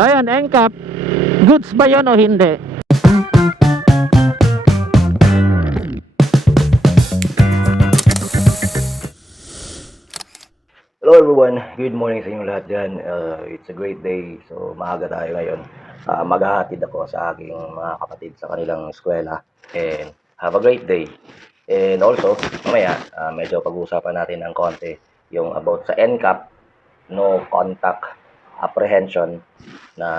So ayan, NCAP, goods ba yun o hindi? Hello everyone, good morning sa inyong lahat dyan. Uh, it's a great day. So maaga tayo ngayon. Uh, maghahatid ako sa aking mga kapatid sa kanilang eskwela. And have a great day. And also, mamaya, uh, medyo pag-uusapan natin ng konti yung about sa NCAP, no contact apprehension na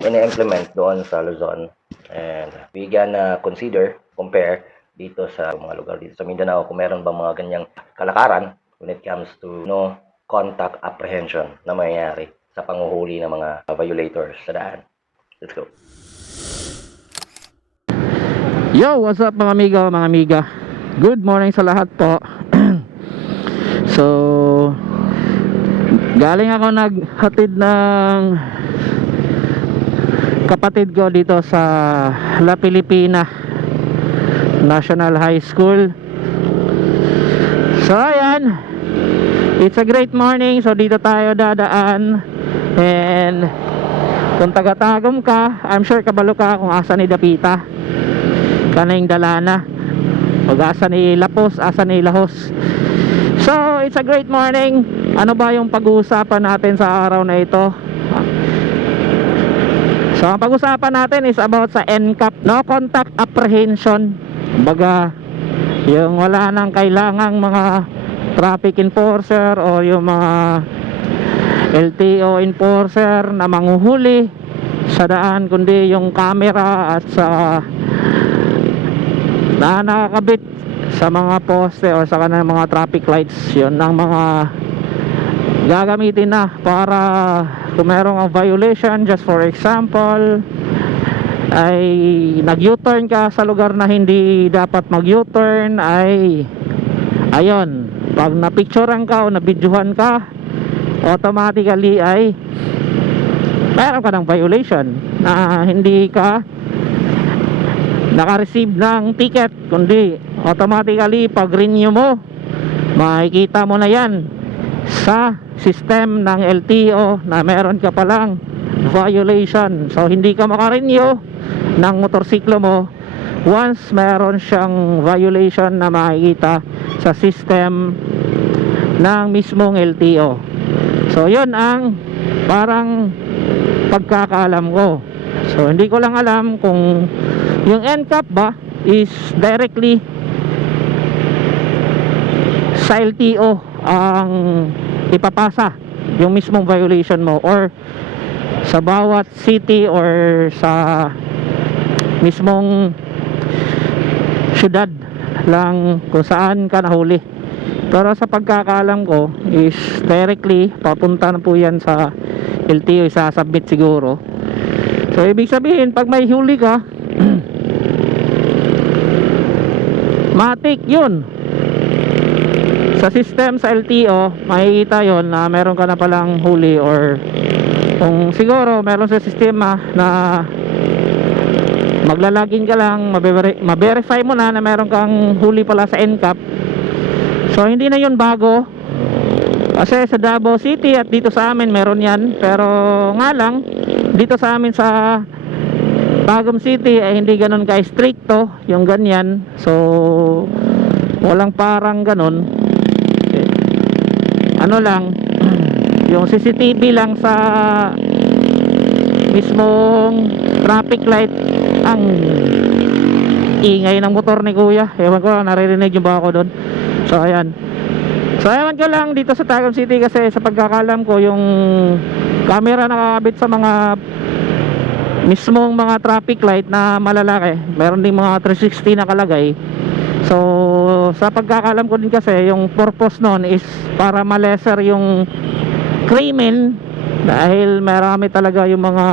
ini-implement doon sa Luzon. And we gonna consider, compare dito sa mga lugar dito sa Mindanao kung meron bang mga ganyang kalakaran when it comes to no contact apprehension na mangyayari sa panguhuli ng mga violators sa daan. Let's go. Yo, what's up mga amigo, mga amiga? Good morning sa lahat po. so, galing ako naghatid ng kapatid ko dito sa La Pilipina National High School. So, ayan. It's a great morning. So, dito tayo dadaan. And, kung taga-tagom ka, I'm sure kabalo ka kung asa ni Dapita kanang dalana pag asa ni Lapos asa ni Lahos so it's a great morning ano ba yung pag-uusapan natin sa araw na ito? So ang pag-uusapan natin is about sa NCAP no? Contact apprehension. Baga yung wala nang kailangang mga traffic enforcer o yung mga LTO enforcer na manguhuli sa daan kundi yung camera at sa na nakakabit sa mga poste o sa kanang mga traffic lights. Yun ang mga gagamitin na para kung merong violation just for example ay nag U-turn ka sa lugar na hindi dapat mag U-turn ay ayon pag napicturean ka o nabidyohan ka automatically ay meron ka ng violation na hindi ka naka-receive ng ticket kundi automatically pag renew mo makikita mo na yan sa system ng LTO na meron ka palang violation. So hindi ka makarenew ng motorsiklo mo once meron siyang violation na makikita sa system ng mismong LTO so yun ang parang pagkakaalam ko. So hindi ko lang alam kung yung NCAP ba is directly sa LTO ang ipapasa yung mismong violation mo or sa bawat city or sa mismong syudad lang kung saan ka nahuli. Pero sa pagkakaalam ko is directly papunta na po yan sa LTO isasubmit siguro. So ibig sabihin pag may huli ka matik yun sa system sa LTO makikita yon na meron ka na palang huli or kung siguro meron sa sistema na maglalagin ka lang mabe- ma-verify mo na na meron kang huli pala sa NCAP so hindi na yun bago. Kasi sa Davao City at dito sa amin meron yan. Pero nga lang dito sa amin sa Tagum City ay hindi ganun ka stricto yung ganyan. So walang parang ganun. Eh, ano lang yung CCTV lang sa mismong traffic light ang ingay ng motor ni kuya. Ewan ko naririnig yung ba ako doon? So ayan. So ewan ko lang dito sa Tagum City kasi sa pagkakalam ko yung camera nakakabit sa mga mismong mga traffic light na malalaki. Meron din mga 360 nakalagay. So sa pagkakalam ko din kasi yung purpose nun is para malesser yung krimen dahil marami talaga yung mga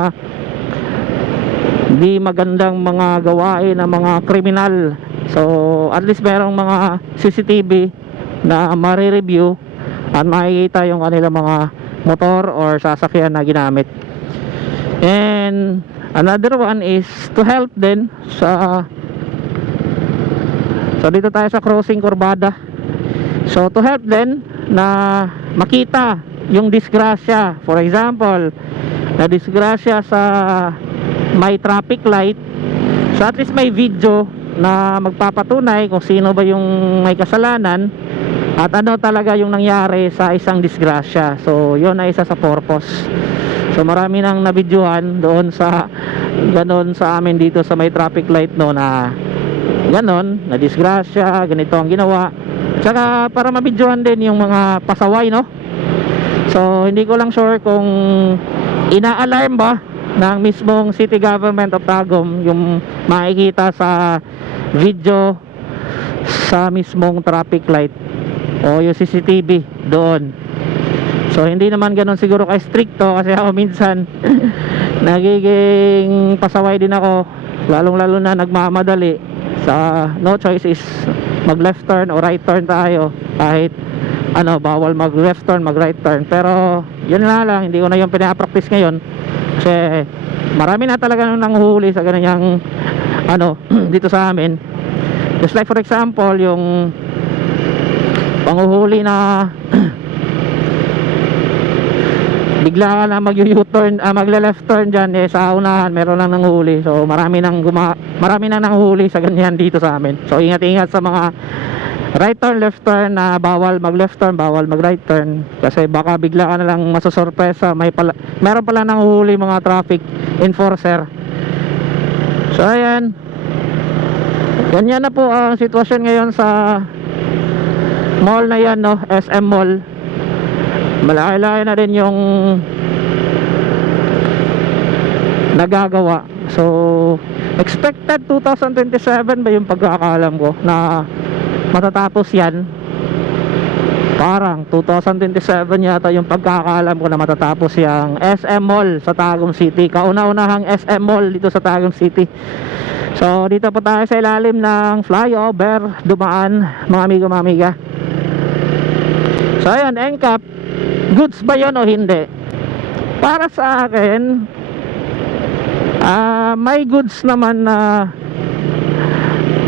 di magandang mga gawain ng mga kriminal so at least merong mga CCTV na marireview at makikita yung kanilang mga motor or sasakyan na ginamit. And another one is to help din sa so dito tayo sa crossing Corbada so to help din na makita yung disgrasya. For example na disgrasya sa may traffic light. So at least may video na magpapatunay kung sino ba yung may kasalanan at ano talaga yung nangyari sa isang disgrasya. So yun ay isa sa purpose. So marami nang nabidyohan doon sa ganon sa amin dito sa may traffic light no na ganon na disgrasya ganito ang ginawa. Tsaka para mabidyohan din yung mga pasaway no? So hindi ko lang sure kung ina-alarm ba ng mismong city government of Tagum yung makikita sa video sa mismong traffic light o yung CCTV doon. So hindi naman ganun siguro kay stricto kasi ako minsan nagiging pasaway din ako lalong lalo na nagmamadali sa no choice is mag left turn o right turn tayo. Kahit ano bawal mag left turn mag right turn. Pero yun na lang hindi ko na yung pinapractice ngayon. Kasi marami na talaga nang nanguhuli sa ganyang ano dito sa amin. Just like for example yung panguhuli na bigla ka na mag U-turn ah, magla left turn diyan eh sa unahan meron lang nanguhuli so marami nang guma marami nang nanguhuli sa ganyan dito sa amin. So ingat-ingat sa mga right turn left turn na bawal mag left turn bawal mag right turn. Kasi baka bigla ka na lang masosorpresa may pala meron pala nanguhuli mga traffic enforcer. So ayan. Ganyan na po ang sitwasyon ngayon sa mall na yan no? SM Mall malaki-laki na rin yung nagagawa. So expected 2027 ba yung pagkakalam ko na matatapos yan? Parang 2027 yata yung pagkakalam ko na matatapos yung SM Mall sa Tagum City. Kauna-unahang SM Mall dito sa Tagum City. So dito po tayo sa ilalim ng flyover. Dumaan mga amigo mga amiga. So ayan NCAP goods ba yun o hindi? Para sa akin ah may goods naman na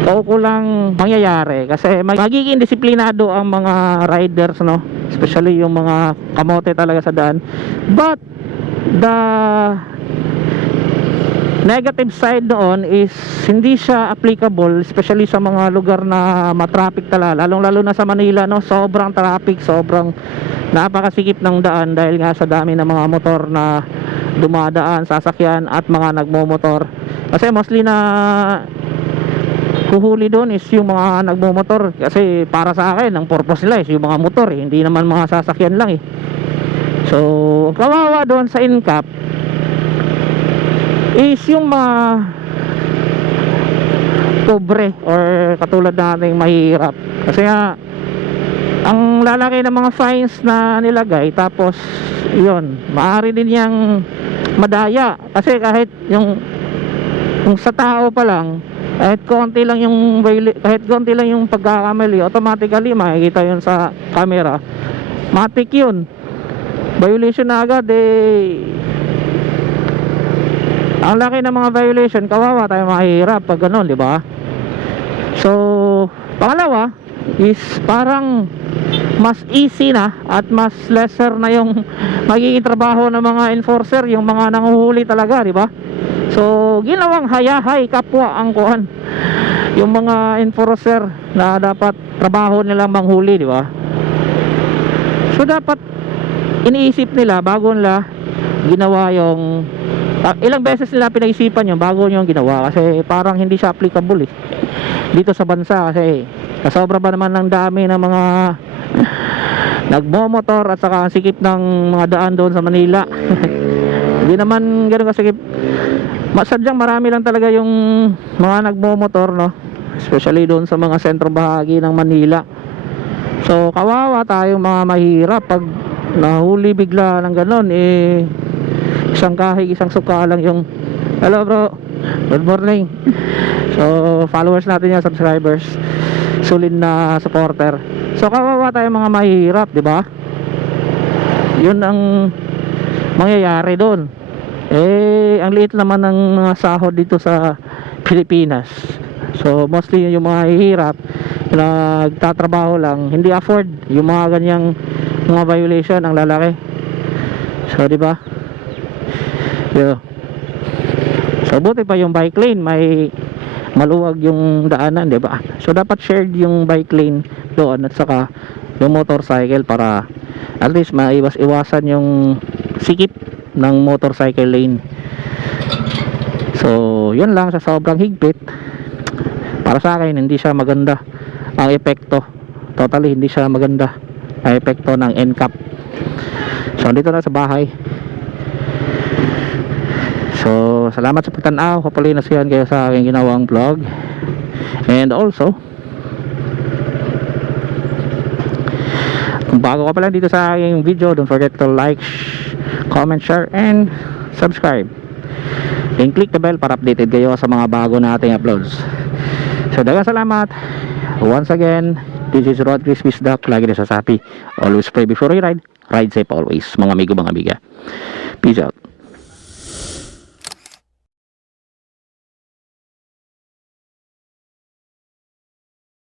kaukulang mangyayari. Kasi mag- magiging disiplinado ang mga riders no? Especially yung mga kamote talaga sa daan. But the negative side doon is hindi siya applicable especially sa mga lugar na matraffic talaga. Lalong lalo na sa Manila no? Sobrang traffic sobrang napakasikip ng daan dahil nga sa dami ng mga motor na dumadaan sasakyan at mga nagmomotor kasi mostly na huhuli doon is yung mga nagmomotor kasi para sa akin ang purpose nila is yung mga motor eh. hindi naman mga sasakyan lang eh. So kawawa doon sa incap is yung mga pobre or katulad nating mahirap kasi nga ang lalaki ng mga fines na nilagay tapos yun maaari din niyang madaya. Kasi kahit yung kung sa tao pa lang kahit konti lang yung kahit konti lang yung pagkakamali automatically makikita yun sa camera. Matik yun. Violation na agad eh ang laki ng mga violation kawawa tayo mahirap pag ganun di ba? So pangalawa is parang mas easy na at mas lesser na yung magiging trabaho ng mga enforcer yung mga nanguhuli talaga di ba? So ginawang hayahay kapwa ang kuhan yung mga enforcer na dapat trabaho nila manghuli di ba? So dapat iniisip nila bago nila ginawa yung ah, ilang beses nila pinaisipan yun bago yung ginawa kasi parang hindi siya applicable eh dito sa bansa kasi kasobra ba naman ng dami ng mga nagmomotor at saka sikip ng mga daan doon sa Manila. Hindi naman gano'n kasikip. Masadyang marami lang talaga yung mga nagmomotor no? Especially doon sa mga sentro bahagi ng Manila. So kawawa tayong mga mahirap pag nahuli bigla ng ganon eh isang kahig isang suka lang yung hello bro good morning. So followers natin yan subscribers. Sulit na supporter. So kawawa tayong mga mahirap di ba? Yun ang mangyayari doon. Eh ang liit naman ng mga sahod dito sa Pilipinas. So mostly yung mga hihirap nagtatrabaho lang hindi afford yung mga ganyang mga violation ang lalaki. So di ba? Yeah. So pa yung bike lane may maluwag yung daanan, 'di ba? So dapat shared yung bike lane doon at saka yung motorcycle para at least maiwas-iwasan yung sikip ng motorcycle lane. So, yun lang sa sobrang higpit. Para sa akin, hindi siya maganda ang epekto. Totally, hindi siya maganda ang epekto ng NCAP. So, dito na sa bahay. So, salamat sa pagtanaw. Hopefully, nasiyan kayo sa aking ginawang vlog. And also, kung bago ka pa lang dito sa aking video, don't forget to like, comment, share, and subscribe. And click the bell para updated kayo sa mga bago nating uploads. So, dagang salamat. Once again, this is Rod Chris Wisdak. Lagi na sa sapi. Always pray before you ride. Ride safe always. Mga amigo, mga amiga. Peace out.